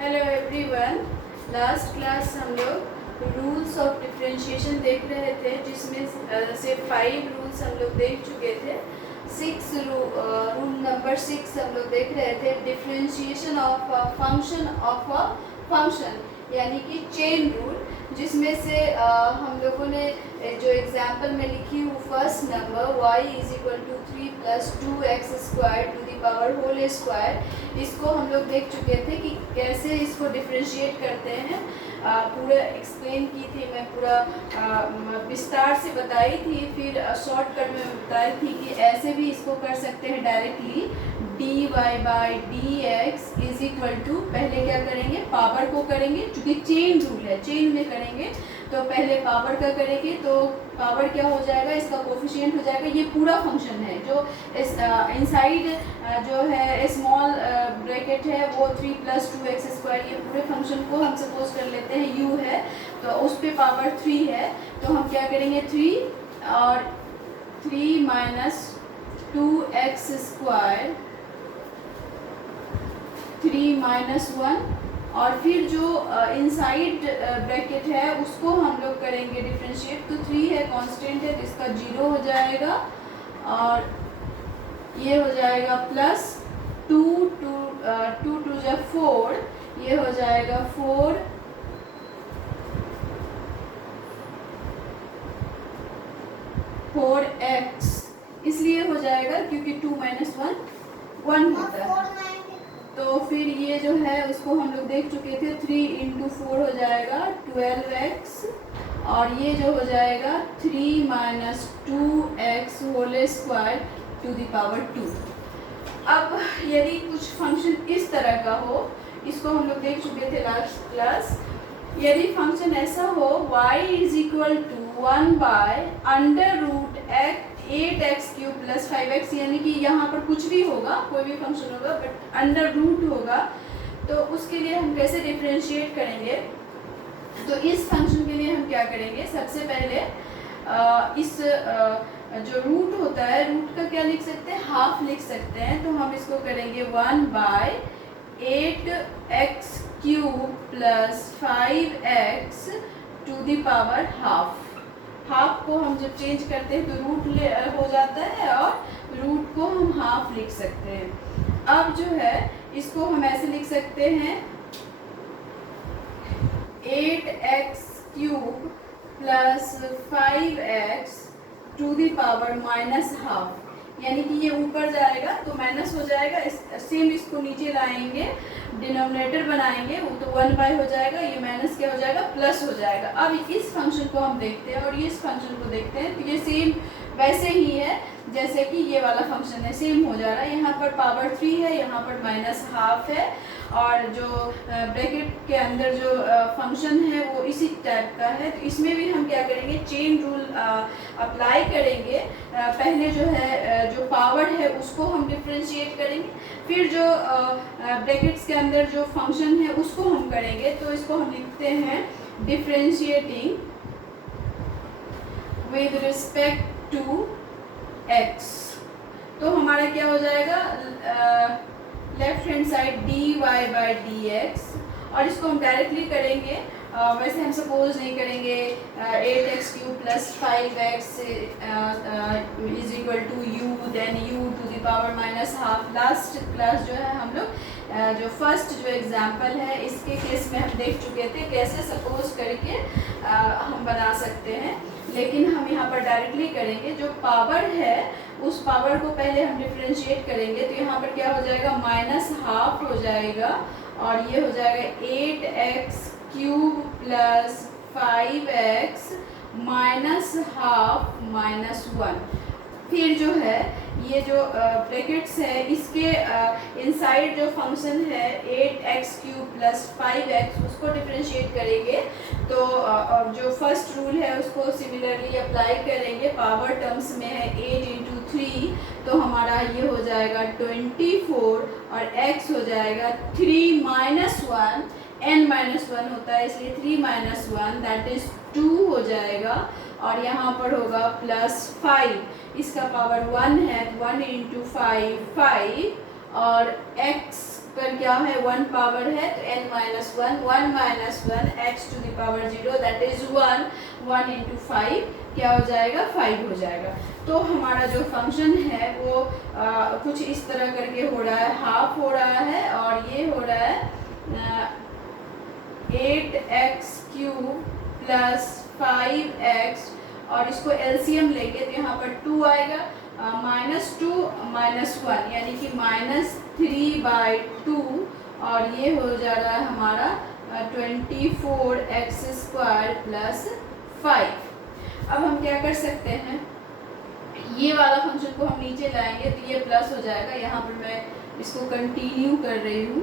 Hello everyone. Last class हम लोग rules of differentiation देख रहे थे, जिसमें से 5 रूल्स हम लोग देख चुके थे। रूल नंबर 6 हम लोग देख रहे थे, differentiation of of a function, यानी कि चेन रूल, जिसमें से हम लोगों ने जो एग्जाम्पल में लिखी हूँ first number y is equal to 3 + 2x² to the power whole square, इसको हम लोग देख चुके थे कि कैसे इसको डिफ्रेंशिएट करते हैं। पूरा एक्सप्लेन की थी मैं, पूरा विस्तार से बताई थी, फिर शॉर्टकट में बताई थी कि ऐसे भी इसको कर सकते हैं directly. dy/dx is equal to, पहले क्या करेंगे, पावर को करेंगे, चूँकि चेन रूल है, चेन में करेंगे तो पहले पावर का करेंगे, तो पावर क्या हो जाएगा, इसका कोफिशिएंट हो जाएगा। ये पूरा फंक्शन है जो इनसाइड जो है स्मॉल ब्रैकेट है वो 3 + 2x², ये पूरे फंक्शन को हम सपोज कर लेते हैं u है, तो उस पर पावर 3 है, तो हम क्या करेंगे 3 और 3 - 2x², 3 - 1, और फिर जो इनसाइड ब्रैकेट है उसको हम लोग करेंगे डिफरेंशिएट, तो 3 है कांस्टेंट है, तो इसका 0 हो जाएगा, और ये हो जाएगा प्लस 2 2 × 4, ये हो जाएगा 4x, इसलिए हो जाएगा क्योंकि 2 - 1 होता है। तो फिर ये जो है उसको हम लोग देख चुके थे, 3 × 4 हो जाएगा 12x, और ये जो हो जाएगा 3 - 2x होल² टू द पावर 2। अब यदि कुछ फंक्शन इस तरह का हो, इसको हम लोग देख चुके थे लास्ट क्लास, यदि फंक्शन ऐसा हो y is equal to 1/√8x³ + 5x, यानी कि यहाँ पर कुछ भी होगा, कोई भी फंक्शन होगा बट अंडर रूट होगा, तो उसके लिए हम कैसे डिफरेंशिएट करेंगे। तो इस फंक्शन के लिए हम क्या करेंगे, सबसे पहले इस जो रूट होता है, रूट का क्या लिख सकते हैं, हाफ लिख सकते हैं, तो हम इसको करेंगे 1/8x³ + 5x to the power half. Half को हम जब चेंज करते हैं तो रूट हो जाता है, और रूट को हम हाफ लिख सकते हैं। अब जो है इसको हम ऐसे लिख सकते हैं 8x³ + 5x to the power -half, यानी कि ये ऊपर जाएगा तो माइनस हो जाएगा, सेम इसको नीचे लाएंगे, डिनोमिनेटर बनाएंगे, वो तो 1/, हो जाएगा, ये माइनस क्या हो जाएगा, प्लस हो जाएगा। अब इस फंक्शन को हम देखते हैं और इस फंक्शन को देखते हैं, तो ये सेम वैसे ही है जैसे कि ये वाला फंक्शन है, सेम हो जा रहा है। यहाँ पर पावर 3 है, यहाँ पर -हाफ है, और जो ब्रैकेट के अंदर जो फंक्शन है वो इसी टाइप का है। तो इसमें भी हम क्या करेंगे, चेन रूल अप्लाई करेंगे। पहले जो है जो पावर है उसको हम डिफरेंशिएट करेंगे, फिर जो ब्रैकेट्स के अंदर जो फंक्शन है उसको हम करेंगे। तो इसको हम लिखते हैं differentiating with respect to x। तो हमारा क्या हो जाएगा, लेफ्ट हैंड साइड dy/dx, और इसको हम डायरेक्टली करेंगे, वैसे हम सपोज नहीं करेंगे 8x³ + 5x is equal to u, then u to the power -half. Last class जो है हम लोग जो फर्स्ट जो एग्जांपल है इसके केस में हम देख चुके थे कैसे सपोज करके हम बना सकते हैं, लेकिन हम यहाँ पर डायरेक्टली करेंगे। जो पावर है उस पावर को पहले हम डिफरेंशिएट करेंगे, तो यहाँ पर क्या हो जाएगा, -हाफ हो जाएगा, और ये हो जाएगा 8x³ + 5x -हाफ -1। फिर जो है ये जो ब्रैकेट्स है इसके इनसाइड जो फंक्शन है 8x³ + 5x, उसको डिफरेंशिएट करेंगे। तो जो फर्स्ट रूल है उसको सिमिलरली अप्लाई करेंगे, पावर टर्म्स में है 8 × 3, तो हमारा ये हो जाएगा 24, और x हो जाएगा 3 - 1, n-1 होता है इसलिए 3 - 1 दैट इज 2 हो जाएगा, और यहाँ पर होगा +5, इसका पावर 1 है, 1 × 5 5, और x पर क्या है 1 पावर है, तो n minus 1, 1 minus 1 x to the power 0 that is 1, 1 into 5 क्या हो जाएगा 5 हो जाएगा। तो हमारा जो फंक्शन है वो कुछ इस तरह करके हो रहा है, हाफ हो रहा है और ये हो रहा है 8x क्यूब प्लस 5x, और इसको एलसीएम लेंगे तो यहाँ पर 2 आएगा, -2 -1 यानी कि -3/2, और ये हो जा रहा है हमारा 24x² प्लस 5। अब हम क्या कर सकते हैं, ये वाला फंक्शन को हम नीचे लाएंगे तो ये प्लस हो जाएगा। यहाँ पर मैं इसको कंटिन्यू कर रही हूँ।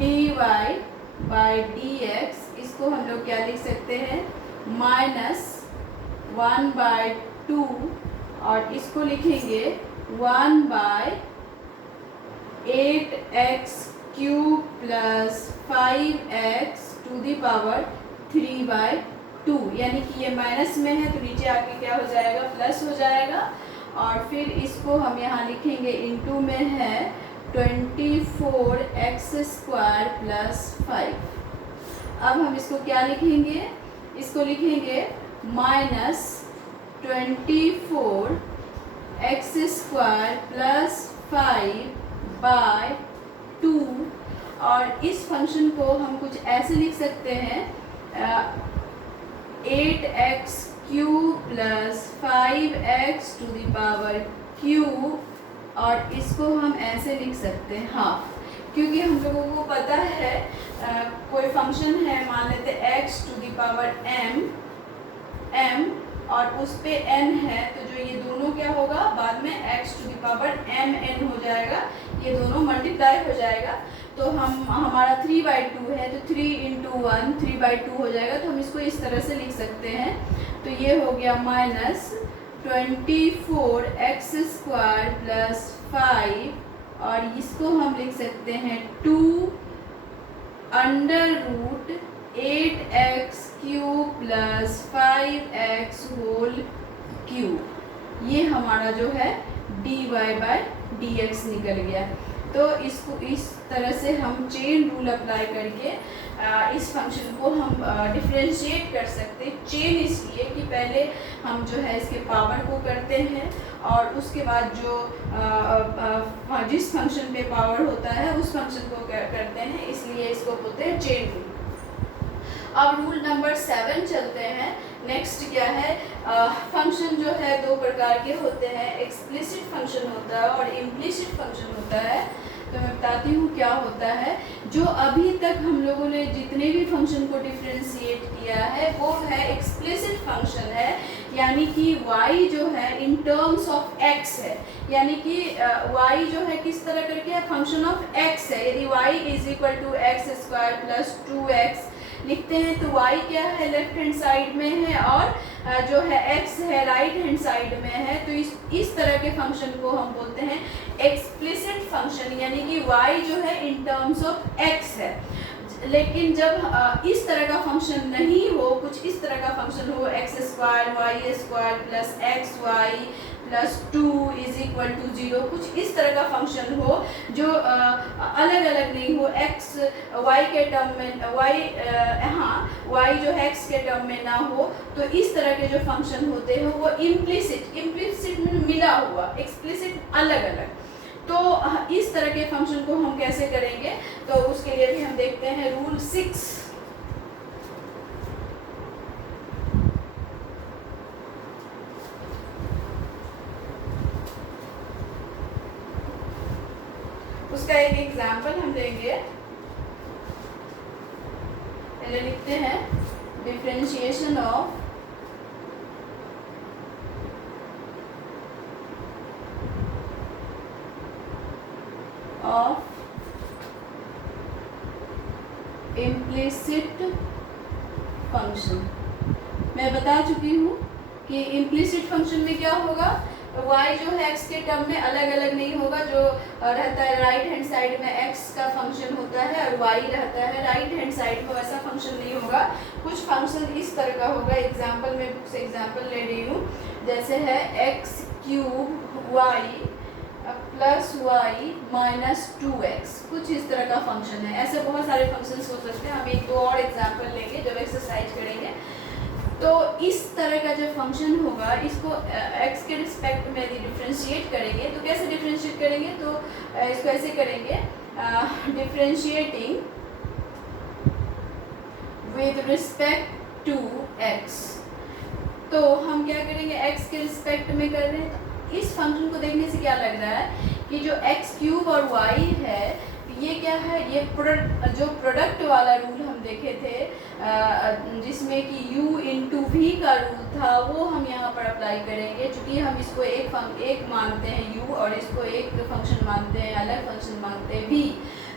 dy/dx इसको हम लोग क्या लिख सकते हैं, -1/2, और इसको लिखेंगे 1/8x cube plus 5x to the power 3/2, यानी कि ये माइनस में है तो नीचे आके क्या हो जाएगा प्लस हो जाएगा। और फिर इसको हम यहाँ लिखेंगे इनटू में है 24x² प्लस 5। अब हम इसको क्या लिखेंगे, इसको लिखेंगे -24x² प्लस 5/2, और इस फंक्शन को हम कुछ ऐसे लिख सकते हैं 8x cube plus 5x to the power cube, और इसको हम ऐसे लिख सकते हैं हाफ, क्योंकि हम लोगों को पता है कोई फंक्शन है, मान लेते x to the power m और उस पे n है, तो जो ये दोनों क्या होगा बाद में x to the power mn हो जाएगा, ये दोनों मल्टीप्लाई हो जाएगा। तो हमारा 3/2 है तो 3 इंटू 1 3/2 हो जाएगा, तो हम इसको इस तरह से लिख सकते हैं। तो ये हो गया -24x² प्लस 5, और इसको हम लिख सकते हैं 2√8x cube plus 5x whole cube. ये हमारा जो है dy/dx निकल गया। तो इसको इस तरह से हम चेन रूल अप्लाई करके इस फंक्शन को हम डिफरेंशिएट कर सकते हैं। चेन इसलिए कि पहले हम जो है इसके पावर को करते हैं और उसके बाद जो जिस फंक्शन पे पावर होता है उस फंक्शन को करते हैं, इसलिए इसको बोलते हैं चेन रूल। अब रूल नंबर 7 चलते हैं। नेक्स्ट क्या है, फंक्शन जो है दो प्रकार के होते हैं, एक्सप्लिसिट फंक्शन होता है और इम्प्लिसिट फंक्शन होता है। तो मैं बताती हूँ क्या होता है। जो अभी तक हम लोगों ने जितने भी फंक्शन को डिफरेंशिएट किया है वो है एक्सप्लिसिट फंक्शन है, यानी कि y जो है इन टर्म्स ऑफ x है, यानी कि y जो है किस तरह करके है, फंक्शन ऑफ x है। यदि y = x² प्लस 2x लिखते हैं तो y क्या है लेफ्ट हैंड साइड में है और जो है x है राइट हैंड साइड में है। तो इस तरह के फंक्शन को हम बोलते हैं एक्सप्लिसिट फंक्शन, यानी कि y जो है इन टर्म्स ऑफ x है। लेकिन जब इस तरह का फंक्शन नहीं हो, कुछ इस तरह का फंक्शन हो x² y² plus xy plus 2 = 0, कुछ इस तरह का फंक्शन हो जो अलग अलग नहीं हो, x y के टर्म में y जो है x के टर्म में ना हो, तो इस तरह के जो फंक्शन होते हैं वो इम्प्लिसिट में मिला हुआ, एक्सप्लिसिट अलग अलग। तो इस तरह के फंक्शन को हम कैसे करेंगे, तो उसके लिए भी हम देखते हैं रूल 6। उसका एक एग्जाम्पल हम देंगे। पहले लिखते हैं डिफरेंशिएशन ऑफ इम्प्लिसिट फंक्शन। मैं बता चुकी हूँ कि इम्प्लिसिट फंक्शन में क्या होगा, y जो है x के टर्म में अलग अलग नहीं होगा, जो रहता है राइट हैंड साइड में x का फंक्शन होता है और y रहता है राइट हैंड साइड में, वैसा फंक्शन नहीं होगा। कुछ फंक्शन इस तरह का होगा। एग्जाम्पल में बुक से एग्जाम्पल ले रही हूँ, जैसे है x cube Y plus Y minus 2x, कुछ इस तरह का फंक्शन है। ऐसे बहुत सारे फंक्शंस हो सकते हैं। हम एक दो और एग्जाम्पल लेंगे जब एक्सरसाइज करेंगे। तो इस तरह का जो फंक्शन होगा इसको x के रिस्पेक्ट में यदि डिफ्रेंशिएट करेंगे तो कैसे डिफ्रेंशिएट करेंगे, तो इसको ऐसे करेंगे, differentiating with respect to x। तो हम क्या करेंगे, x के रिस्पेक्ट में कर रहे हैं। तो इस फंक्शन को देखने से क्या लग रहा है कि जो x क्यूब और y है ये क्या है, ये जो प्रोडक्ट वाला रूल हम देखे थे जिसमें कि u इंटू वी का रूल था, वो हम यहाँ पर अप्लाई करेंगे। चूँकि हम इसको एक मानते हैं u और इसको एक फंक्शन मानते हैं, अलग फंक्शन मानते हैं v,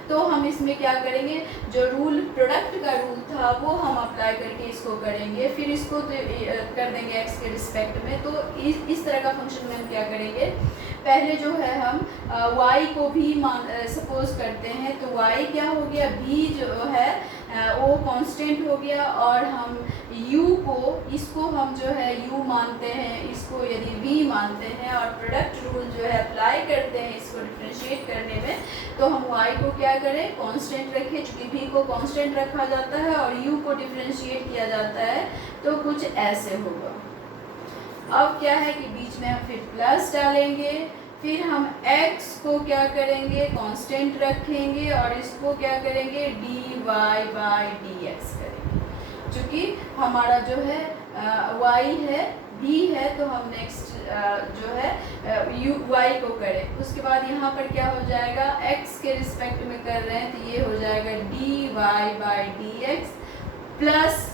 तो हम इसमें क्या करेंगे, जो रूल प्रोडक्ट का रूल था वो हम अप्लाई करके इसको करेंगे, फिर इसको कर देंगे x के रिस्पेक्ट में। तो इस तरह का फंक्शन में हम क्या करेंगे, पहले जो है हम y को भी सपोज करते हैं। तो y क्या हो गया, v जो है वो कांस्टेंट हो गया, और हम u को, इसको हम जो है u मानते हैं, इसको यदि v मानते हैं, और प्रोडक्ट रूल जो है अप्लाई करते हैं इसको डिफ्रेंशिएट करने में। तो हम y को क्या करें, कांस्टेंट रखें, चूँकि v को कांस्टेंट रखा जाता है और u को डिफ्रेंशिएट किया जाता है, तो कुछ ऐसे होगा। अब क्या है कि बीच में हम फिर प्लस डालेंगे, फिर हम x को क्या करेंगे, कांस्टेंट रखेंगे, और इसको क्या करेंगे, dy बाई dx करेंगे। चूँकि हमारा जो है y है, v है, तो हम नेक्स्ट जो है y को करें। उसके बाद यहाँ पर क्या हो जाएगा, x के रिस्पेक्ट में कर रहे हैं तो ये हो जाएगा dy by dx plus,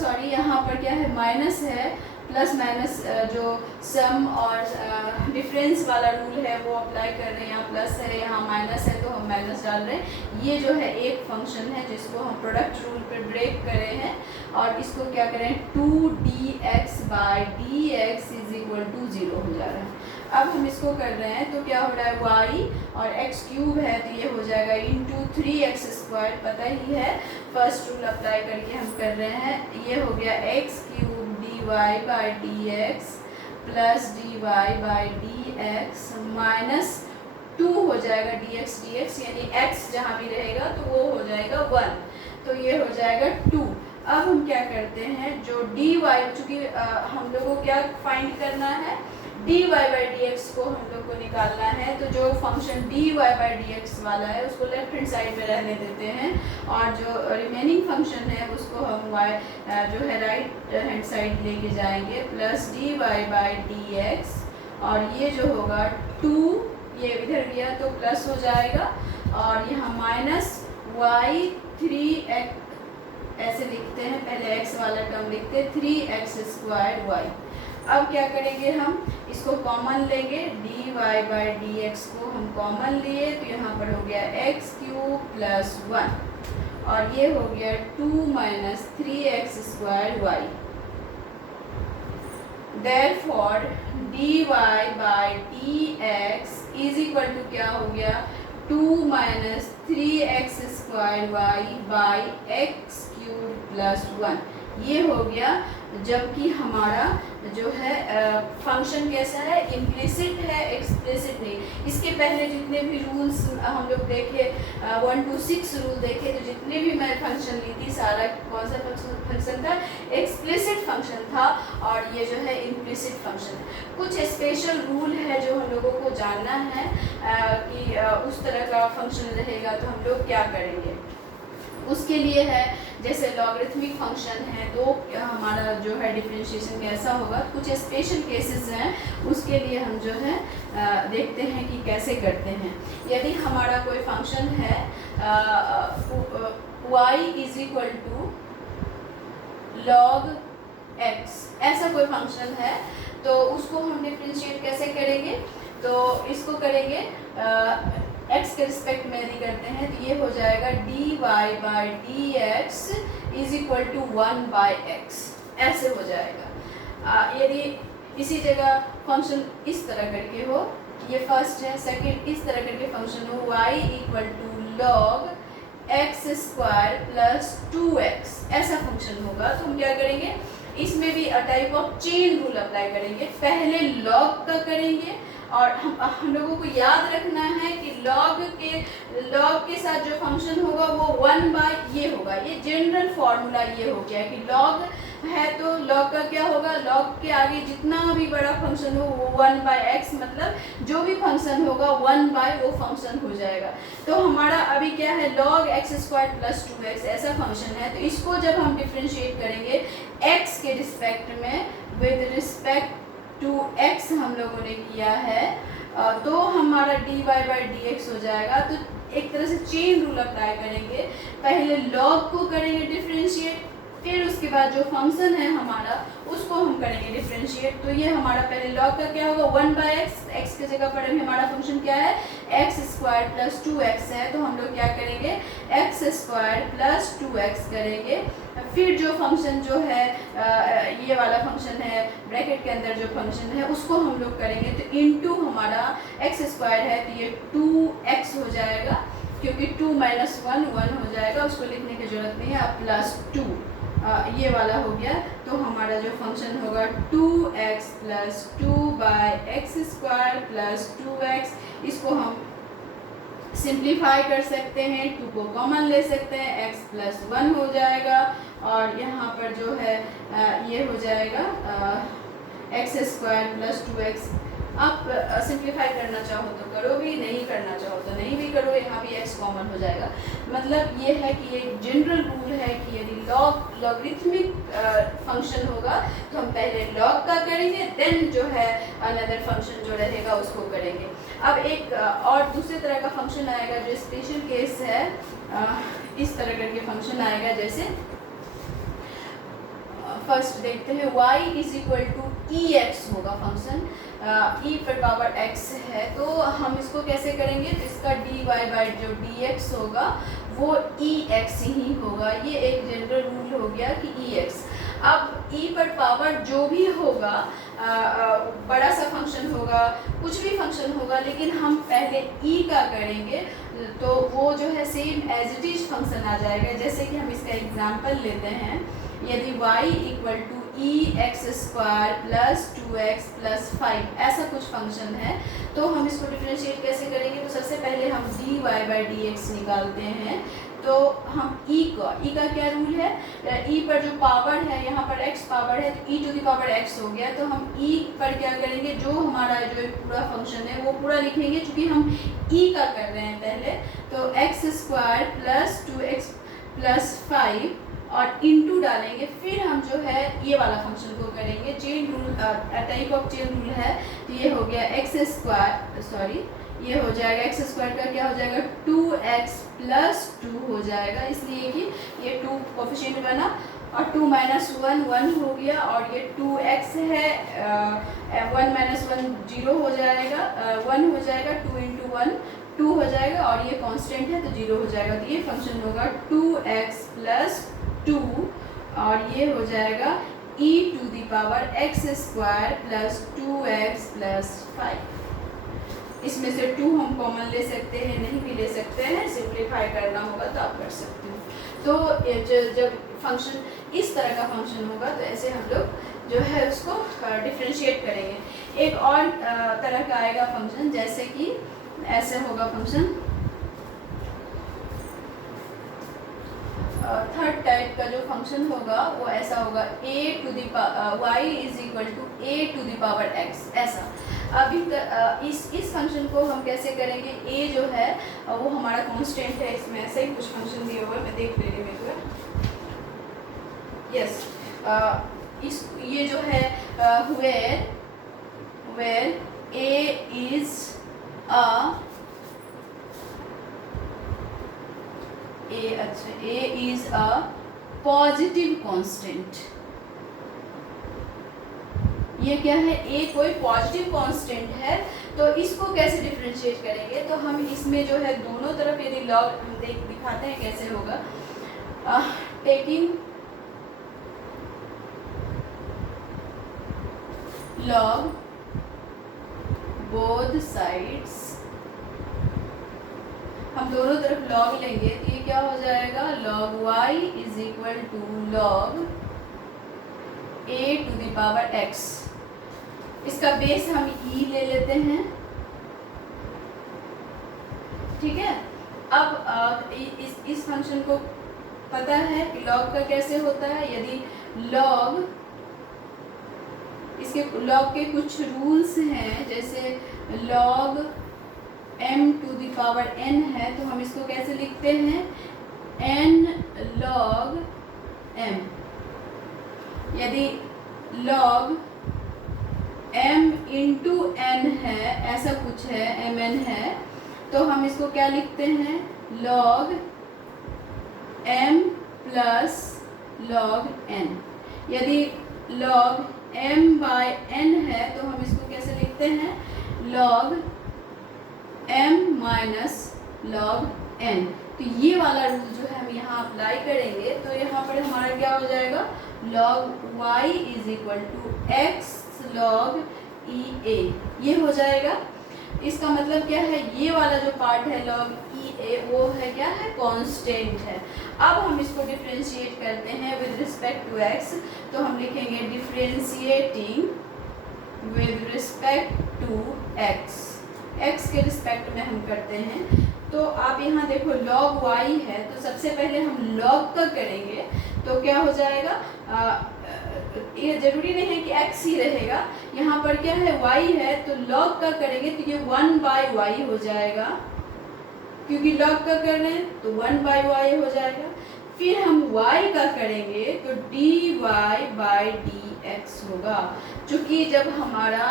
sorry यहाँ पर क्या है, माइनस है, प्लस माइनस जो सम और डिफरेंस वाला रूल है वो अप्लाई कर रहे हैं। यहाँ प्लस है, यहाँ माइनस है, तो हम माइनस डाल रहे हैं। ये जो है एक फंक्शन है जिसको हम प्रोडक्ट रूल पे ब्रेक करे हैं, और इसको क्या करें, 2dx by dx is equal to 0 हो जा रहा है। अब हम इसको कर रहे हैं तो क्या हो रहा है, y और x क्यूब है तो ये हो जाएगा इंटू 3x स्क्वायर, पता ही है, फर्स्ट रूल अप्लाई करके हम कर रहे हैं। ये हो गया x cube dy by dx plus dy by dx minus 2 हो जाएगा dx, यानी x जहाँ भी रहेगा तो वो हो जाएगा 1, तो ये हो जाएगा 2। अब हम क्या करते हैं, जो dy, चूँकि हम लोगों को क्या फाइंड करना है, dy बाई dx को हम लोग को निकालना है। तो जो फंक्शन dy बाई dx वाला है उसको लेफ्ट हैंड साइड में रहने देते हैं, और जो रिमेनिंग फंक्शन है उसको हम जो है राइट हैंड साइड लेके जाएंगे, प्लस dy बाई dx, और ये जो होगा 2, ये इधर गया तो प्लस हो जाएगा, और यहाँ माइनस y 3x, ऐसे लिखते हैं, पहले x वाला टर्म लिखते हैं, 3x स्क्वायर y। अब क्या करेंगे, हम इसको कॉमन लेंगे, dy बाई dx को हम कॉमन लिए तो यहाँ पर हो गया x क्यूब प्लस 1, और ये हो गया 2 minus 3x square y। Therefore dy by dx is equal to क्या हो गया, 2 minus 3x square y by x cube plus 1। ये हो गया, जबकि हमारा जो है फंक्शन कैसा है, इम्प्लिसिट है, एक्सप्लिसिट नहीं। इसके पहले जितने भी रूल्स हम लोग देखे, 1 to 6 रूल देखे, तो जितने भी मैं फंक्शन ली थी सारा कौन सा फंक्शन था, एक्सप्लिसिट फंक्शन था, और ये जो है इम्प्लिसिट फंक्शन है। कुछ स्पेशल रूल है जो हम लोगों को जानना है कि उस तरह का फंक्शन रहेगा तो हम लोग क्या करेंगे। उसके लिए है, जैसे लॉगरिथमिक फंक्शन है तो हमारा जो है डिफरेंशिएशन कैसा होगा, कुछ स्पेशल केसेस हैं, उसके लिए हम जो है देखते हैं कि कैसे करते हैं। यदि हमारा कोई फंक्शन है y is equal to log x, ऐसा कोई फंक्शन है, तो उसको हम डिफरेंशिएट कैसे करेंगे, तो इसको करेंगे x के रिस्पेक्ट में यदि करते हैं तो ये हो जाएगा dy by dx is equal to 1 by x, ऐसे हो जाएगा। यदि इसी जगह फंक्शन इस तरह करके हो, ये फर्स्ट है, सेकंड इस तरह करके फंक्शन हो y equal to log x square plus 2x, ऐसा फंक्शन होगा तो हम क्या करेंगे, इसमें भी type of chain rule apply करेंगे। पहले लॉग का करेंगे और हम लोगों को याद रखना है कि लॉग के साथ जो फंक्शन होगा वो 1 ये होगा। ये जनरल फॉर्मूला ये हो गया कि लॉग है तो लॉग का क्या होगा, लॉग के आगे जितना भी बड़ा फंक्शन हो वो 1/x, मतलब जो भी फंक्शन होगा 1 वो फंक्शन हो जाएगा। तो हमारा अभी क्या है, log x² + 2x ऐसा फंक्शन है। तो इसको जब हम डिफ्रेंशिएट करेंगे x के रिस्पेक्ट में, विद रिस्पेक्ट टू x हम लोगों ने किया है, तो हमारा dy/dx हो जाएगा। तो एक तरह से चेन रूल अप्लाई करेंगे। पहले log को करेंगे डिफ्रेंशिएट, फिर उसके बाद जो फंक्शन है हमारा उसको हम करेंगे डिफ्रेंशिएट। तो ये हमारा पहले log का क्या होगा 1/x, x की जगह पर हमारा फंक्शन क्या है x² + 2x है। तो हम लोग क्या करेंगे x² + 2x करेंगे। फिर जो फंक्शन जो है ये वाला फंक्शन है, ब्रैकेट के अंदर जो फंक्शन है उसको हम लोग करेंगे। तो इनटू हमारा x² है तो ये 2x हो जाएगा, क्योंकि 2 - 1 1 हो जाएगा, उसको लिखने की जरूरत नहीं है। अब +2 ये वाला हो गया। तो हमारा जो फंक्शन होगा 2x + 2/x² + 2x, इसको हम सिंप्लीफाई कर सकते हैं, 2 को कॉमन ले सकते हैं, x + 1 हो जाएगा और यहाँ पर जो है ये हो जाएगा x² + 2x। आप सिंप्लीफाई करना चाहो तो करो भी, नहीं करना चाहो तो नहीं भी करो, यहाँ भी x कॉमन हो जाएगा। मतलब ये है कि एक जनरल रूल है कि यदि लॉगरिथमिक फंक्शन होगा तो हम पहले log का करेंगे, देन जो है अनदर फंक्शन जो रहेगा उसको करेंगे। अब एक और दूसरे तरह का फंक्शन आएगा जो स्पेशल केस है, इस तरह करके फंक्शन आएगा। जैसे फर्स्ट देखते हैं y = ex होगा फंक्शन, e⁻x है। तो हम इसको कैसे करेंगे, तो इसका dy/dx होगा वो ex ही होगा। ये एक जनरल रूल हो गया कि ex। अब e जो भी होगा, बड़ा सा फंक्शन होगा, कुछ भी फंक्शन होगा, लेकिन हम पहले e का करेंगे तो वो जो है same as it is function आ जाएगा। जैसे कि हम इसका एग्जांपल लेते हैं, यदि y = ex² + 2x + 5 ऐसा कुछ फंक्शन है, तो हम इसको डिफरेंशिएट कैसे करेंगे। तो सबसे पहले हम dy/dx निकालते हैं। तो हम e का क्या रूल है, e पर जो पावर है, यहाँ पर x पावर है तो e⁻x हो गया। तो हम e पर क्या करेंगे, जो हमारा जो पूरा फंक्शन है वो पूरा लिखेंगे, क्योंकि हम e का कर रहे हैं पहले। तो x² + 2x + 5 और इनटू डालेंगे। फिर हम जो है ये वाला फंक्शन को करेंगे। Chain rule, type of chain rule है। तो ये हो गया ये हो जाएगा x² का क्या हो जाएगा 2x + 2 हो जाएगा, इसलिए कि ये 2 कोफिशिएंट बना और 2 - 1 1 हो गया और ये 2x है, 1 - 1 0 हो जाएगा, 1 हो जाएगा, 2 × 1 2 हो जाएगा और ये कांस्टेंट है तो 0 हो जाएगा। तो ये फंक्शन होगा 2x + 2 और ये हो जाएगा e⁻x² + 2x + 5। इसमें से 2 हम कॉमन ले सकते हैं, नहीं भी ले सकते हैं, सिंप्लीफाई करना होगा तो आप कर सकते हो। तो जब फंक्शन इस तरह का फंक्शन होगा तो ऐसे हम लोग जो है उसको डिफ्रेंशिएट करेंगे। एक और तरह का आएगा फंक्शन, जैसे कि ऐसे होगा फंक्शन। थर्ड टाइप का जो फंक्शन होगा वो ऐसा होगा y = a⁻x ऐसा। अभी इस फंक्शन को हम कैसे करेंगे, a जो है वो हमारा कांस्टेंट है, इसमें ऐसे ही कुछ फंक्शन दिए हुए, मैं देख ले रही हूँ यस। ये जो है where a is a positive constant. ये क्या है, a कोई पॉजिटिव कांस्टेंट है। तो इसको कैसे डिफरेंशिएट करेंगे, तो हम इसमें जो है दोनों तरफ यदि लॉग हम दिखाते हैं कैसे होगा। टेकिंग log बोथ साइड्स, हम दोनों तरफ log लेंगे तो ये क्या हो जाएगा log y = log a to the power x। इसका बेस हम e ले लेते हैं, ठीक है। अब इस फंक्शन को पता है कि लॉग का कैसे होता है। यदि लॉग, इसके लॉग के कुछ रूल्स हैं, जैसे log m to the power n है, तो हम इसको कैसे लिखते हैं, n log m। यदि log m इंटू n है, ऐसा कुछ है, mn है, तो हम इसको क्या लिखते हैं, log m plus log n। यदि log m बाय n है, तो हम इसको कैसे लिखते हैं, log m minus log n। तो ये वाला रूल जो है हम यहाँ अप्लाई करेंगे, तो यहाँ पर हमारा क्या हो जाएगा, log y is equal to x log e a, ये हो जाएगा। इसका मतलब क्या है, ये वाला जो पार्ट है log e a, वो है क्या है, कांस्टेंट है। अब हम इसको डिफरेंशिएट करते हैं विद रिस्पेक्ट टू x, तो हम लिखेंगे differentiating with respect to x, x के रिस्पेक्ट में हम करते हैं। तो आप यहाँ देखो log y है, तो सबसे पहले हम log का करेंगे, तो क्या हो जाएगा, ये जरूरी नहीं है कि x ही रहेगा, यहाँ पर क्या है, y है, तो log का करेंगे तो ये 1 बाय y हो जाएगा, क्योंकि log का कर रहे हैं तो 1 बाय y हो जाएगा। फिर हम y का करेंगे तो dy बाय dx होगा। चूँकि जब हमारा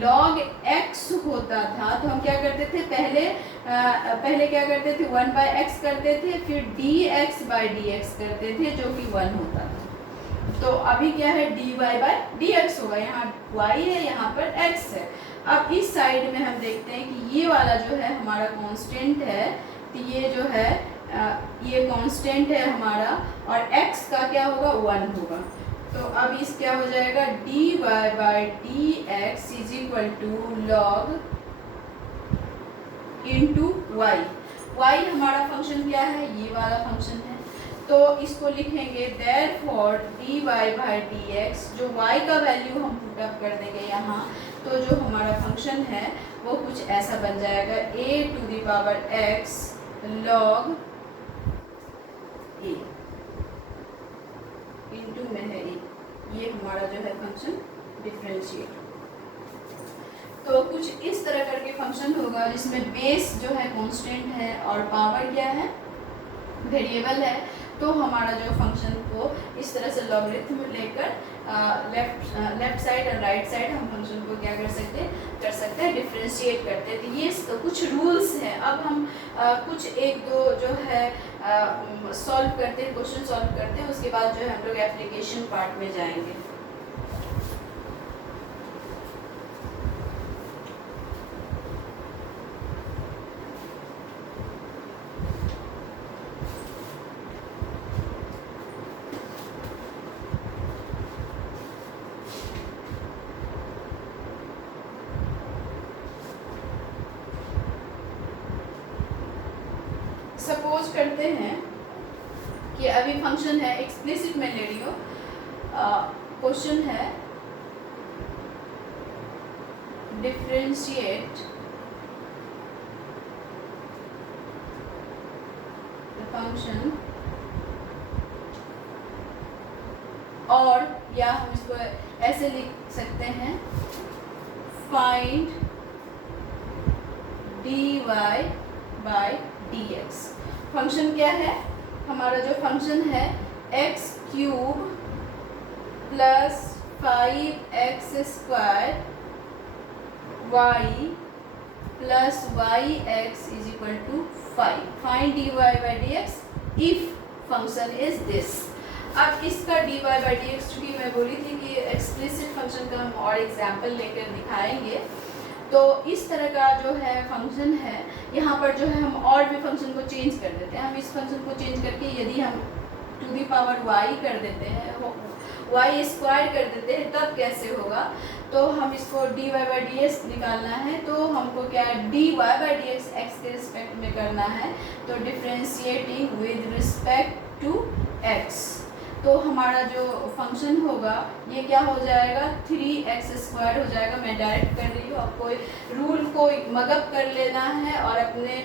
log x होता था, तो हम क्या करते थे, पहले क्या करते थे, 1 बाय x करते थे, फिर dx बाय dx करते थे, जो कि 1 होता था। तो अभी क्या है, dy बाय dx होगा, यहाँ y है, यहाँ पर x है। अब इस साइड में हम देखते हैं कि ये वाला जो है हमारा कांस्टेंट है, तो ये जो है ये कांस्टेंट है हमारा, और x का क्या होगा, 1 होगा। तो अब इस क्या हो जाएगा, dy by dx is equal to log into y। y हमारा फंक्शन क्या है, ये वाला फंक्शन है, तो इसको लिखेंगे देयरफॉर dy बाय dx, जो y का वैल्यू हम पुट अप कर देंगे यहाँ, तो जो हमारा फंक्शन है वो कुछ ऐसा बन जाएगा, a to the power x log a, into में है a, ये हमारा जो है फंक्शन डिफरेंशिएट। तो कुछ इस तरह करके फंक्शन होगा जिसमें बेस जो है कांस्टेंट है और पावर क्या है, वेरिएबल है। तो हमारा जो फंक्शन को इस तरह से लॉगरिथम लेकर लेफ्ट साइड और राइट साइड हम फंक्शन को क्या कर सकते हैं, डिफरेंशिएट करते हैं। तो ये तो कुछ रूल्स हैं। अब हम कुछ एक दो जो है सॉल्व करते हैं, क्वेश्चन सॉल्व करते हैं, उसके बाद जो है हम लोग एप्लीकेशन पार्ट में जाएंगे। सपोज करते हैं कि अभी फंक्शन है, एक्सप्लिसिट में ले रही हूँ, क्वेश्चन है डिफरेंशिएट द फंक्शन, और या हम इसको ऐसे लिख सकते हैं, find dy by dx। Function क्या है, हमारा जो फंक्शन है x cube plus 5x square y plus yx is equal to 5। Find dy by dx if function is this. अब इसका dy बाई dx, चूँकि मैं बोली थी कि एक्सप्लिसिट फंक्शन का हम और एग्जाम्पल लेकर दिखाएंगे, तो इस तरह का जो है फंक्शन है, यहाँ पर जो है हम और भी फंक्शन को चेंज कर देते हैं। हम इस फंक्शन को चेंज करके यदि हम टू दी पावर y कर देते हैं, y स्क्वायर कर देते हैं, तब कैसे होगा। तो हम इसको dy बाई dx निकालना है, तो हमको क्या है, dy बाई dx x के रिस्पेक्ट में करना है, तो differentiating with respect to x। तो हमारा जो फंक्शन होगा ये क्या हो जाएगा, 3x² हो जाएगा। मैं डायरेक्ट कर रही हूँ, आपको रूल को मगअप कर लेना है और अपने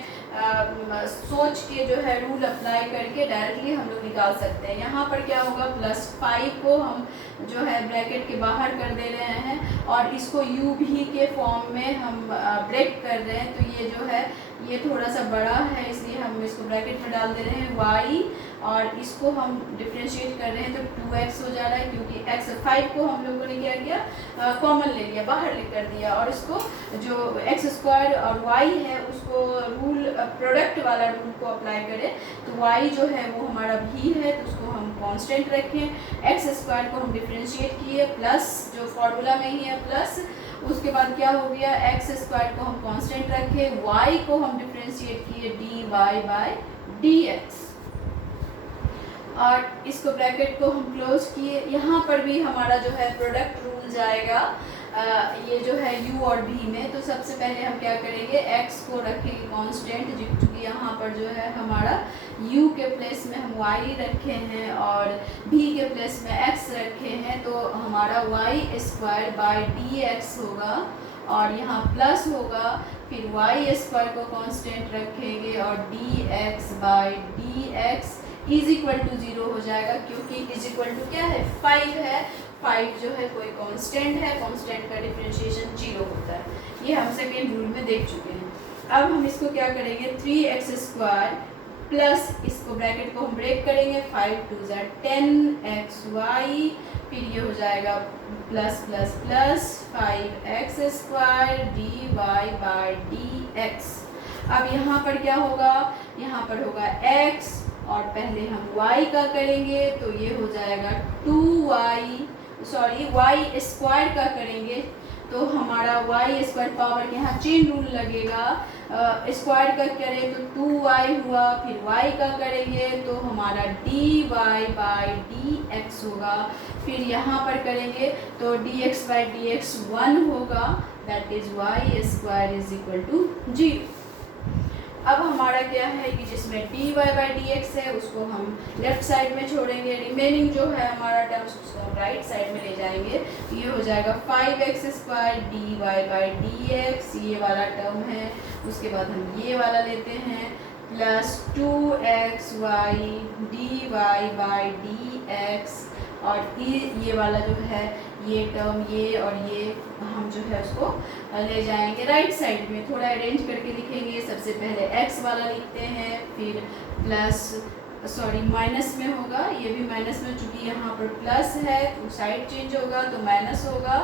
सोच के जो है रूल अप्लाई करके डायरेक्टली हम लोग निकाल सकते हैं। यहाँ पर क्या होगा, +5 को हम जो है ब्रैकेट के बाहर कर दे रहे हैं और इसको u भी के फॉर्म में हम ब्रेक कर रहे हैं। तो ये जो है ये थोड़ा सा बड़ा है, इसलिए हम इसको ब्रैकेट में डाल दे रहे हैं y, और इसको हम डिफ्रेंशिएट कर रहे हैं तो 2x हो जा रहा है, क्योंकि x5 को हम लोगों ने क्या किया, कॉमन ले लिया, बाहर कर दिया, और इसको जो x² और y है उसको रूल प्रोडक्ट वाला रूल को अप्लाई करें तो y जो है वो हमारा भी है तो उसको हम कांस्टेंट रखें, x² को हम डिफ्रेंशिएट किए प्लस जो फॉर्मूला में ही है प्लस, उसके बाद क्या हो गया, x² को हम कांस्टेंट रखे, y को हम डिफ्रेंशिएट किए dy/dx, और इसको ब्रैकेट को हम क्लोज किए। यहाँ पर भी हमारा जो है प्रोडक्ट रूल जाएगा ये जो है u और v में। तो सबसे पहले हम क्या करेंगे, x को रखेंगे कांस्टेंट, क्योंकि यहाँ पर जो है हमारा u के प्लेस में हम y रखे हैं और v के प्लेस में x रखे हैं, तो हमारा y²/dx होगा, और यहाँ प्लस होगा, फिर y² को कांस्टेंट रखेंगे और dx/dx = 0 हो जाएगा, क्योंकि = क्या है, 5 है, 5 जो है कोई कांस्टेंट है, कांस्टेंट का डिफरेंशिएशन 0 होता है। ये हम सेकेंड रूल में देख चुके हैं। अब हम इसको क्या करेंगे, 3x² प्लस इसको ब्रैकेट को हम ब्रेक करेंगे, 5 2 10xy, फिर ये हो जाएगा plus plus plus 5x² dy/dx। अब यहाँ पर क्या होगा, यहाँ पर होगा x और पहले हम y का करेंगे तो ये हो जाएगा y² का करेंगे तो हमारा y² पावर के यहाँ चेन रूल लगेगा, स्क्वायर का करें तो 2y हुआ, फिर y का करेंगे तो हमारा dy/dx होगा, फिर यहाँ पर करेंगे तो dx/dx 1 होगा, दैट इज y² = 0। अब हमारा क्या है कि जिसमें dy/dx है उसको हम लेफ्ट साइड में छोड़ेंगे, रिमेनिंग जो है हमारा टर्म्स उसको हम राइट साइड में ले जाएंगे, तो ये हो जाएगा 5x² dy/dx, ये वाला टर्म है। उसके बाद हम ये वाला लेते हैं प्लस 2xy dy/dx, और ये वाला जो है ये टर्म ये और ये हम जो है उसको ले जाएंगे राइट साइड में, थोड़ा अरेंज करके लिखेंगे। सबसे पहले x वाला लिखते हैं, फिर माइनस में होगा, ये भी माइनस में, चूँकि यहाँ पर प्लस है तो साइड चेंज होगा तो माइनस होगा।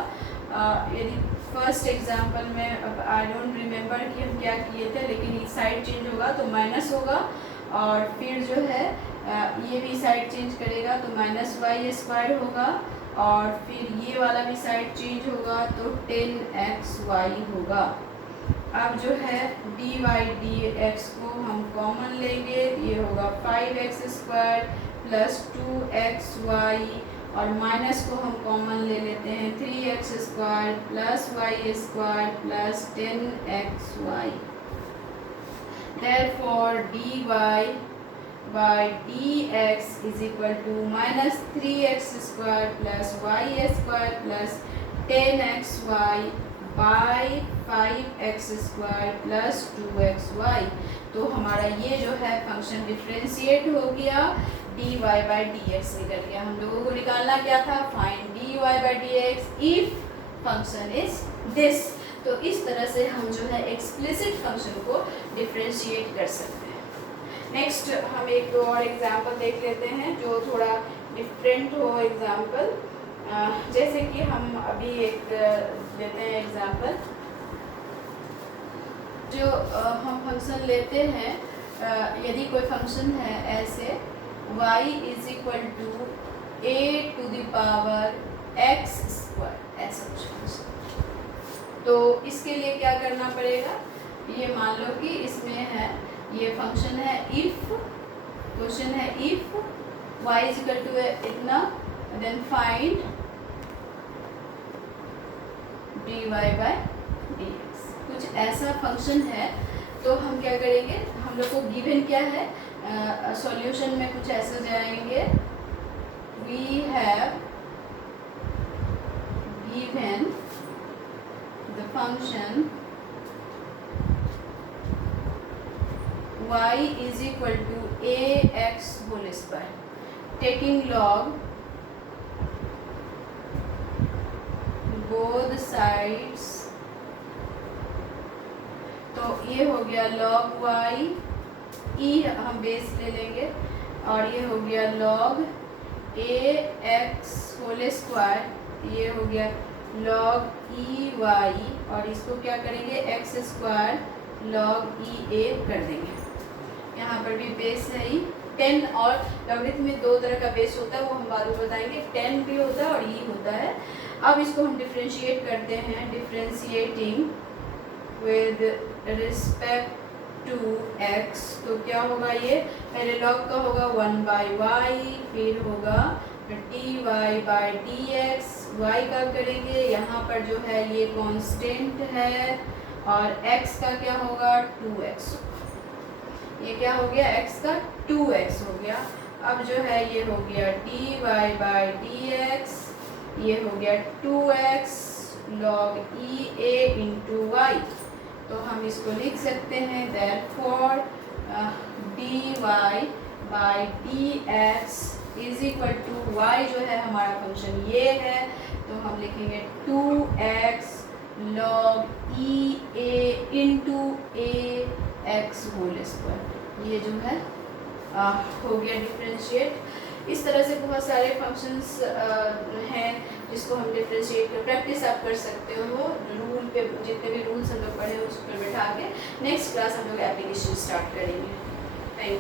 यदि फर्स्ट एग्जाम्पल में अब आई डोंट रिमेम्बर कि हम क्या किए थे, लेकिन ये साइड चेंज होगा तो माइनस होगा, और फिर जो है ये भी साइड चेंज करेगा तो -y² होगा, और फिर ये वाला भी साइड चेंज होगा तो 10xy होगा। अब जो है dy/dx को हम कॉमन लेंगे, ये होगा 5x² प्लस 2xy, और माइनस को हम कॉमन ले लेते हैं 3x² plus y² plus 10xy। Therefore dy/dx = -3x² plus y² plus 10xy by 5x² plus 2xy। तो हमारा ये जो है फंक्शन डिफ्रेंशिएट हो गया, dy/dx निकल गया। हम लोगों को निकालना क्या था, find dy/dx if function is this. तो इस तरह से हम जो है एक्सप्लिसिट फंक्शन को डिफ्रेंशिएट कर सकते हैं। नेक्स्ट हम एक और एग्जांपल देख लेते हैं जो थोड़ा डिफरेंट हो एग्जांपल। जैसे कि हम अभी एक लेते हैं एग्जांपल, जो हम फंक्शन लेते हैं, यदि कोई फंक्शन है ऐसे y = a⁴x², ऐसा कुछ फंक्शन, तो इसके लिए क्या करना पड़ेगा, ये मान लो कि इसमें है ये फंक्शन है इफ, क्वेश्चन है इफ y = इतना, देन फाइंड dy/dx। कुछ ऐसा फंक्शन है तो हम क्या करेंगे, हम लोग को गिवन क्या है, सॉल्यूशन में कुछ ऐसा जाएंगे we have given the function y is equal to ax whole square, taking log both sides। तो ये हो गया log y, e हम बेस ले लेंगे, और ये हो गया log ax होल स्क्वायर, ये हो गया log e y, और इसको क्या करेंगे x square log e a कर देंगे। यहाँ पर भी बेस है ही 10, और लॉगरिथम में दो तरह का बेस होता है, वो हम बाद में बताएंगे, 10 भी होता है और e होता है। अब इसको हम डिफ्रेंशिएट करते हैं, differentiating with respect to x, तो क्या होगा, ये पहले log का होगा 1/y, फिर होगा dy by dx, y का करेंगे, यहाँ पर जो है ये कांस्टेंट है, और x का क्या होगा 2x, ये क्या हो गया x का 2x हो गया। अब जो है ये हो गया dy by dx, ये हो गया 2x log e a into y, तो हम इसको लिख सकते हैं therefore dy by dx is equal to y जो है हमारा फंक्शन ये है, तो हम लिखेंगे 2x log e a into a x whole square, ये जो है हो गया डिफ्रेंशिएट। इस तरह से बहुत सारे फंक्शंस हैं जिसको हम डिफ्रेंशिएट कर प्रैक्टिस आप कर सकते हो, रूल पे जितने भी रूल्स हम लोग पढ़े उस पर बैठा के। नेक्स्ट क्लास हम लोग एप्लीकेशन स्टार्ट करेंगे। Thank you.